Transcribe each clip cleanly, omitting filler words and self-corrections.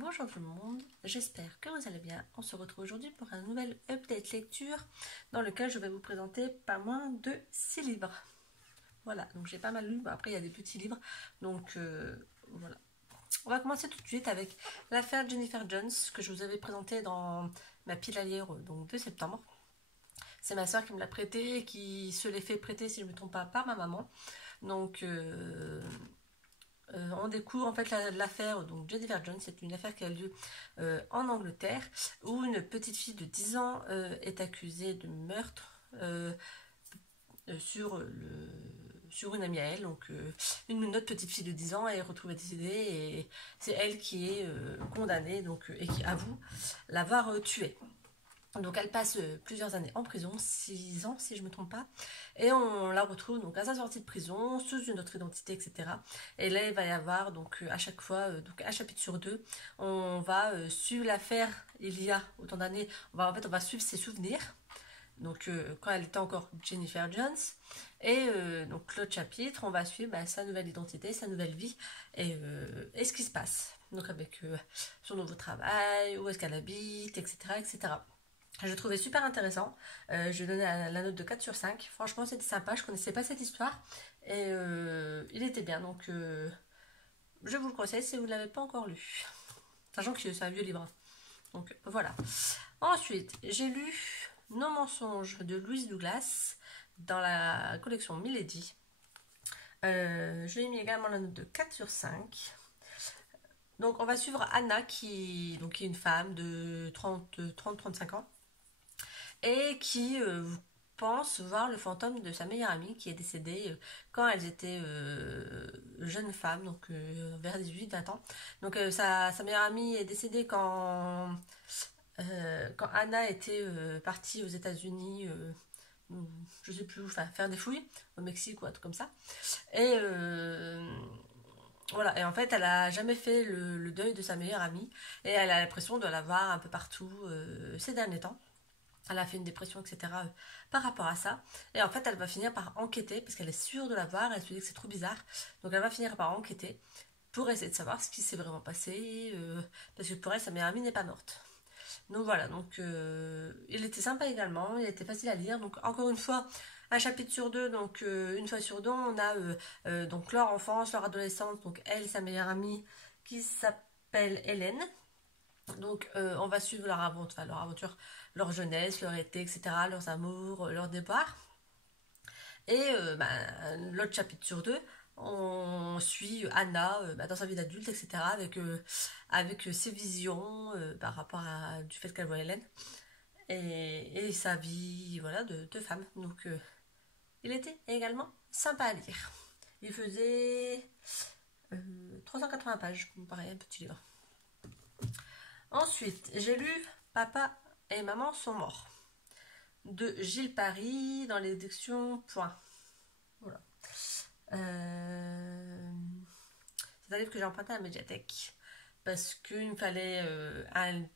Bonjour tout le monde, j'espère que vous allez bien. On se retrouve aujourd'hui pour un nouvel update lecture dans lequel je vais vous présenter pas moins de 6 livres. Voilà, donc j'ai pas mal lu, bon, après il y a des petits livres, donc voilà. On va commencer tout de suite avec l'affaire Jennifer Jones que je vous avais présentée dans ma pile à lire donc de septembre. C'est ma soeur qui me l'a prêté et qui se l'est fait prêter, si je ne me trompe pas, par ma maman. Donc on découvre en fait l'affaire, donc Jennifer Jones, c'est une affaire qui a lieu en Angleterre, où une petite fille de 10 ans est accusée de meurtre sur une amie à elle. Donc une autre petite fille de 10 ans est retrouvée décédée et c'est elle qui est condamnée donc, et qui avoue l'avoir tuée. Donc elle passe plusieurs années en prison, 6 ans si je ne me trompe pas, et on la retrouve donc à sa sortie de prison, sous une autre identité, etc. Et là il va y avoir donc à chaque fois, donc un chapitre sur deux, on va suivre l'affaire il y a autant d'années, en fait on va suivre ses souvenirs, donc quand elle était encore Jennifer Jones, et donc l'autre chapitre on va suivre sa nouvelle identité, sa nouvelle vie, et ce qui se passe, donc avec son nouveau travail, où est-ce qu'elle habite, etc. etc. Je le trouvais super intéressant. Je lui donnais la note de 4 sur 5. Franchement, c'était sympa. Je connaissais pas cette histoire. Et il était bien. Donc, je vous le conseille si vous ne l'avez pas encore lu. Sachant que c'est un vieux livre. Donc, voilà. Ensuite, j'ai lu Nos mensonges de Louise Douglas dans la collection Milady. Je lui ai mis également la note de 4 sur 5. Donc, on va suivre Anna, qui est une femme de 30-35 ans, et qui pense voir le fantôme de sa meilleure amie qui est décédée quand elles étaient jeunes femmes, donc vers 18-20 ans. Donc sa meilleure amie est décédée quand Anna était partie aux États-Unis, je sais plus, enfin faire des fouilles au Mexique ou un truc comme ça. Et voilà, et en fait, elle a jamais fait le deuil de sa meilleure amie et elle a l'impression de la voir un peu partout ces derniers temps. Elle a fait une dépression, etc. Par rapport à ça. Et en fait, elle va finir par enquêter, parce qu'elle est sûre de la voir, elle se dit que c'est trop bizarre. Donc elle va finir par enquêter, pour essayer de savoir ce qui s'est vraiment passé, parce que pour elle, sa meilleure amie n'est pas morte. Donc voilà, donc il était sympa également, il était facile à lire. Donc encore une fois, un chapitre sur deux, donc une fois sur deux, on a donc leur enfance, leur adolescence, donc elle, sa meilleure amie, qui s'appelle Hélène. Donc on va suivre leur aventure, leur jeunesse, leur été, etc., leurs amours, leurs départs. Et l'autre chapitre sur deux, on suit Anna dans sa vie d'adulte, etc., avec ses visions par rapport du fait qu'elle voit Hélène, et sa vie voilà, de femme. Donc il était également sympa à lire. Il faisait 380 pages, pareil, un petit livre. Ensuite, j'ai lu Papa et Maman sont morts de Gilles Paris dans l'édition Point. Voilà. C'est un livre que j'ai emprunté à la médiathèque parce qu'il me fallait,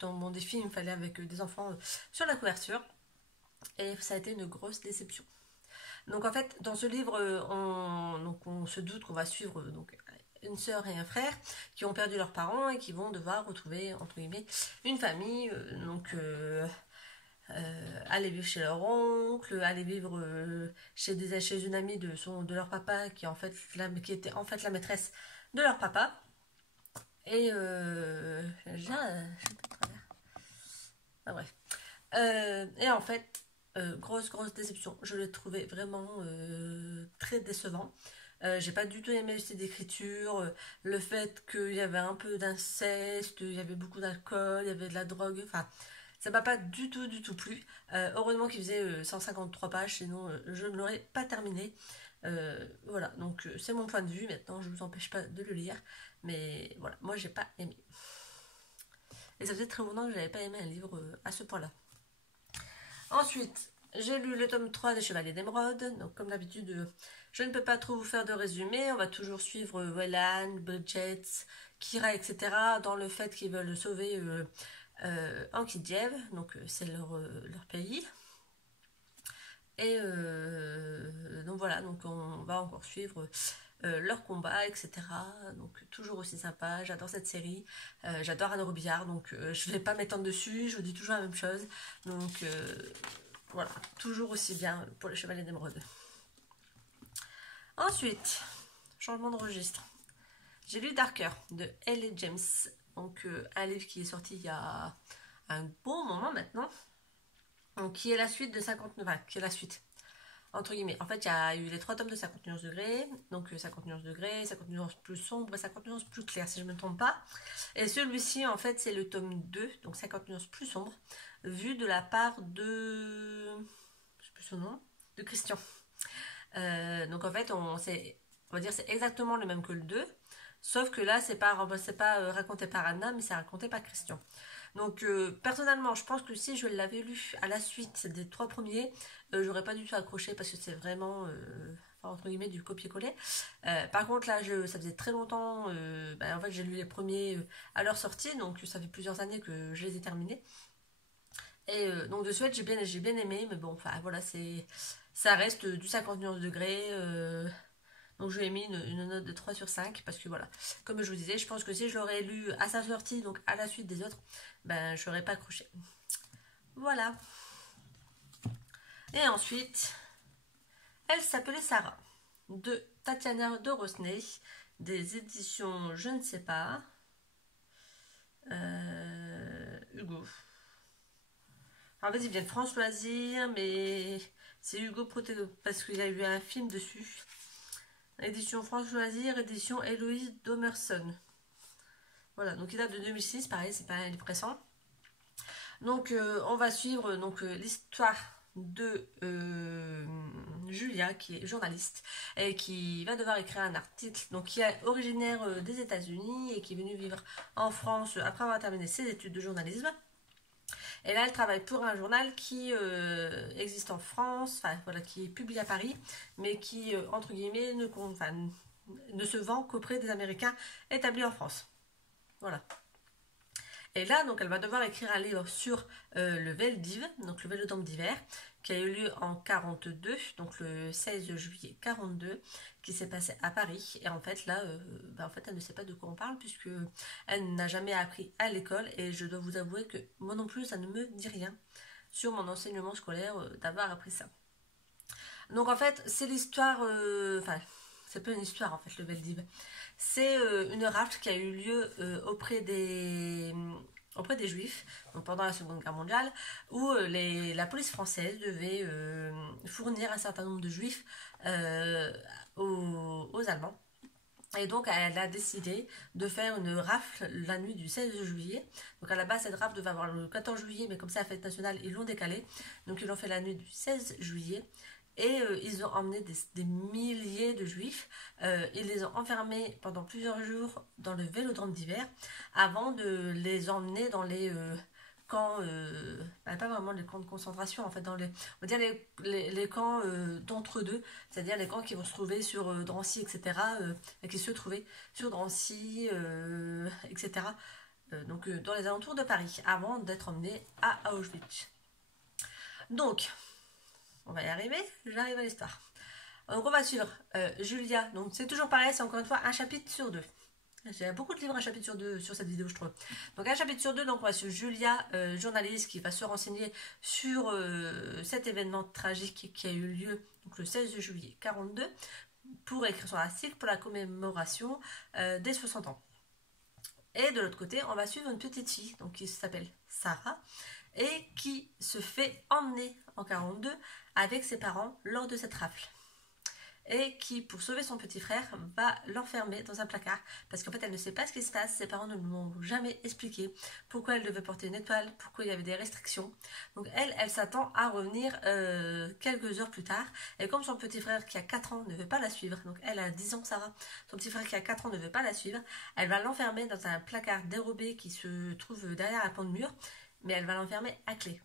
dans mon défi, il me fallait avec des enfants sur la couverture, et ça a été une grosse déception. Donc en fait, dans ce livre, on se doute qu'on va suivre donc une sœur et un frère qui ont perdu leurs parents et qui vont devoir retrouver entre guillemets une famille, aller vivre chez leur oncle, aller vivre chez une amie de leur papa qui était en fait la maîtresse de leur papa. Et j'ai un peu de travers. Ah, bref. Et en fait, grosse déception. Je l'ai trouvé vraiment très décevant. J'ai pas du tout aimé le style d'écriture, le fait qu'il y avait un peu d'inceste, il y avait beaucoup d'alcool, il y avait de la drogue, enfin, ça m'a pas du tout plu. Heureusement qu'il faisait 153 pages, sinon je ne l'aurais pas terminé. Voilà, donc c'est mon point de vue. Maintenant, je ne vous empêche pas de le lire, mais voilà, moi j'ai pas aimé. Et ça faisait très longtemps que j'avais pas aimé un livre à ce point-là. Ensuite, j'ai lu le tome 3 des Chevaliers d'Émeraude. Donc, comme d'habitude, je ne peux pas trop vous faire de résumé. On va toujours suivre Wellan, Bridget, Kira, etc. dans le fait qu'ils veulent sauver Ankh-Diev. Donc, c'est leur pays. Et donc voilà, donc on va encore suivre leurs combats, etc. Donc toujours aussi sympa, j'adore cette série, j'adore Anne Robillard, donc je ne vais pas m'étendre dessus, je vous dis toujours la même chose. Donc voilà, toujours aussi bien pour les Chevaliers d'Émeraude. Ensuite, changement de registre. J'ai lu Darker de L.A. James, donc un livre qui est sorti il y a un bon moment maintenant, donc qui est la suite de 59, enfin, qui est la suite, entre guillemets. En fait, il y a eu les 3 tomes de 50 nuances degrés, donc 50 nuances degrés, 50 nuances plus sombres, 50 nuances plus claires, si je ne me trompe pas. Et celui-ci, en fait, c'est le tome 2, donc 50 nuances plus sombres, vu de la part de... je sais plus son nom, de Christian. Donc en fait, on va dire c'est exactement le même que le 2, sauf que là, c'est pas raconté par Anna, mais c'est raconté par Christian. Donc personnellement, je pense que si je l'avais lu à la suite des 3 premiers, j'aurais pas du tout accroché parce que c'est vraiment entre guillemets du copier-coller. Par contre là, ça faisait très longtemps, en fait j'ai lu les premiers à leur sortie, donc ça fait plusieurs années que je les ai terminés. Et donc de suite j'ai bien aimé, mais bon, enfin voilà, ça reste du 50 nuances degrés. Donc je lui ai mis une note de 3 sur 5 parce que voilà, comme je vous disais, je pense que si je l'aurais lu à sa sortie, donc à la suite des autres, ben je n'aurais pas accroché. Voilà. Et ensuite, Elle s'appelait Sarah, de Tatiana de Rosnay, des éditions Je ne sais pas. Hugo. En fait, il vient de France Loisirs, mais c'est Hugo parce qu'il y a eu un film dessus. Édition France Loisirs, édition Héloïse Domerson. Voilà, donc il date de 2006, pareil, c'est pas un livre récent. Donc on va suivre l'histoire de Julia, qui est journaliste et qui va devoir écrire un article, donc qui est originaire des États-Unis et qui est venue vivre en France après avoir terminé ses études de journalisme. Et là, elle travaille pour un journal qui existe en France, enfin voilà, qui est publié à Paris, mais qui, entre guillemets, ne se vend qu'auprès des Américains établis en France. Voilà. Et là, donc, elle va devoir écrire un livre sur le Veldiv, donc le Vélodrome d'hiver, qui a eu lieu en 42, donc le 16 juillet 42, qui s'est passé à Paris. Et en fait, là, elle ne sait pas de quoi on parle, puisque elle n'a jamais appris à l'école. Et je dois vous avouer que moi non plus, ça ne me dit rien sur mon enseignement scolaire d'avoir appris ça. Donc en fait, c'est l'histoire... c'est pas une histoire en fait, le Veldiv. C'est une rafle qui a eu lieu auprès des Juifs, donc pendant la Seconde Guerre mondiale, où la police française devait fournir un certain nombre de Juifs aux Allemands. Et donc elle a décidé de faire une rafle la nuit du 16 juillet. Donc à la base cette rafle devait avoir le 14 juillet, mais comme c'est la fête nationale, ils l'ont décalée. Donc ils l'ont fait la nuit du 16 juillet. Et ils ont emmené des milliers de juifs. Ils les ont enfermés pendant plusieurs jours dans le Vélodrome d'hiver avant de les emmener dans les camps, pas vraiment les camps de concentration, en fait, on va dire les camps d'entre-deux, c'est-à-dire les camps qui vont se trouver sur Drancy, etc., et qui se trouvaient sur Drancy, etc., donc dans les alentours de Paris, avant d'être emmenés à Auschwitz. Donc, on va y arriver, j'arrive à l'histoire. Donc on va suivre Julia, donc c'est toujours pareil, c'est encore une fois un chapitre sur 2. J'ai beaucoup de livres un chapitre sur 2 sur cette vidéo, je trouve. Donc un chapitre sur 2, donc on va suivre Julia, journaliste, qui va se renseigner sur cet événement tragique qui a eu lieu donc, le 16 juillet 42 pour écrire son article pour la commémoration des 60 ans. Et de l'autre côté, on va suivre une petite fille donc, qui s'appelle Sarah et qui se fait emmener en 42 avec ses parents lors de cette rafle. Et qui, pour sauver son petit frère, va l'enfermer dans un placard parce qu'en fait elle ne sait pas ce qui se passe, ses parents ne lui ont jamais expliqué pourquoi elle devait porter une étoile, pourquoi il y avait des restrictions. Donc elle s'attend à revenir quelques heures plus tard, et comme son petit frère qui a 4 ans ne veut pas la suivre, donc elle a 10 ans Sarah, son petit frère qui a 4 ans ne veut pas la suivre, elle va l'enfermer dans un placard dérobé qui se trouve derrière un pan de mur, mais elle va l'enfermer à clé.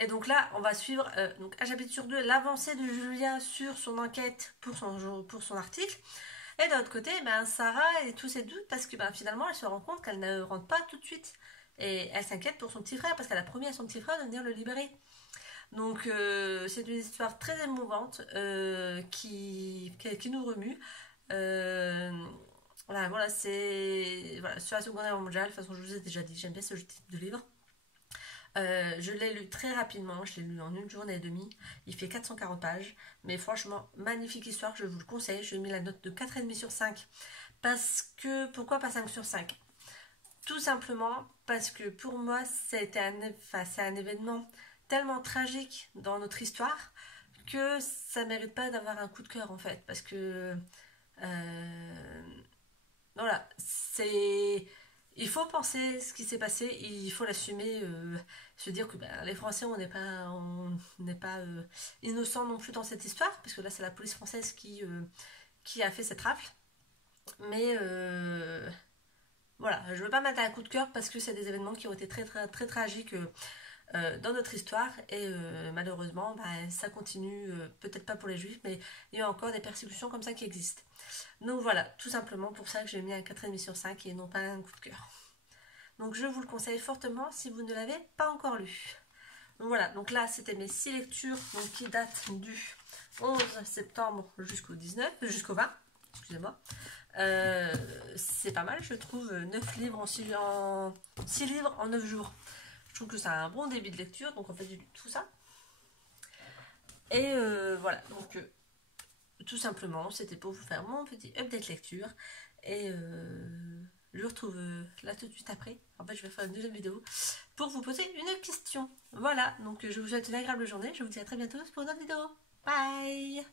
Et donc là, on va suivre donc un chapitre sur 2 l'avancée de Julia sur son enquête pour son article. Et de l'autre côté, Sarah et tous ses doutes parce que finalement, elle se rend compte qu'elle ne rentre pas tout de suite. Et elle s'inquiète pour son petit frère parce qu'elle a promis à son petit frère de venir le libérer. Donc c'est une histoire très émouvante qui nous remue. Voilà, c'est voilà, sur la Seconde Guerre mondiale. De toute façon, je vous ai déjà dit, j'aime bien ce type de livre. Je l'ai lu très rapidement, je l'ai lu en une journée et demie. Il fait 440 pages, mais franchement, magnifique histoire, je vous le conseille. Je lui ai mis la note de 4,5 sur 5. Pourquoi pas 5 sur 5? Tout simplement parce que pour moi, c'est un événement tellement tragique dans notre histoire que ça mérite pas d'avoir un coup de cœur en fait. Parce que euh, voilà, il faut penser ce qui s'est passé, il faut l'assumer, se dire que ben, les Français, on n'est pas innocents non plus dans cette histoire, parce que là, c'est la police française qui a fait cette rafle. Mais voilà, je veux pas mettre un coup de cœur parce que c'est des événements qui ont été très, très, très tragiques dans notre histoire et malheureusement, bah, ça continue, peut-être pas pour les juifs, mais il y a encore des persécutions comme ça qui existent. Donc voilà, tout simplement pour ça que j'ai mis un 4,5 sur 5 et non pas un coup de cœur. Donc je vous le conseille fortement si vous ne l'avez pas encore lu. Donc voilà, donc là c'était mes 6 lectures donc, qui datent du 11 septembre jusqu'au 20, excusez-moi. C'est pas mal, je trouve, 9 livres en 6 livres en 9 jours. Je trouve que c'est un bon début de lecture, donc en fait j'ai lu tout ça. Et voilà, donc tout simplement, c'était pour vous faire mon petit update lecture. Et je vous retrouve là tout de suite après. En fait, je vais faire une deuxième vidéo pour vous poser une question. Voilà, donc je vous souhaite une agréable journée. Je vous dis à très bientôt pour une autre vidéo. Bye!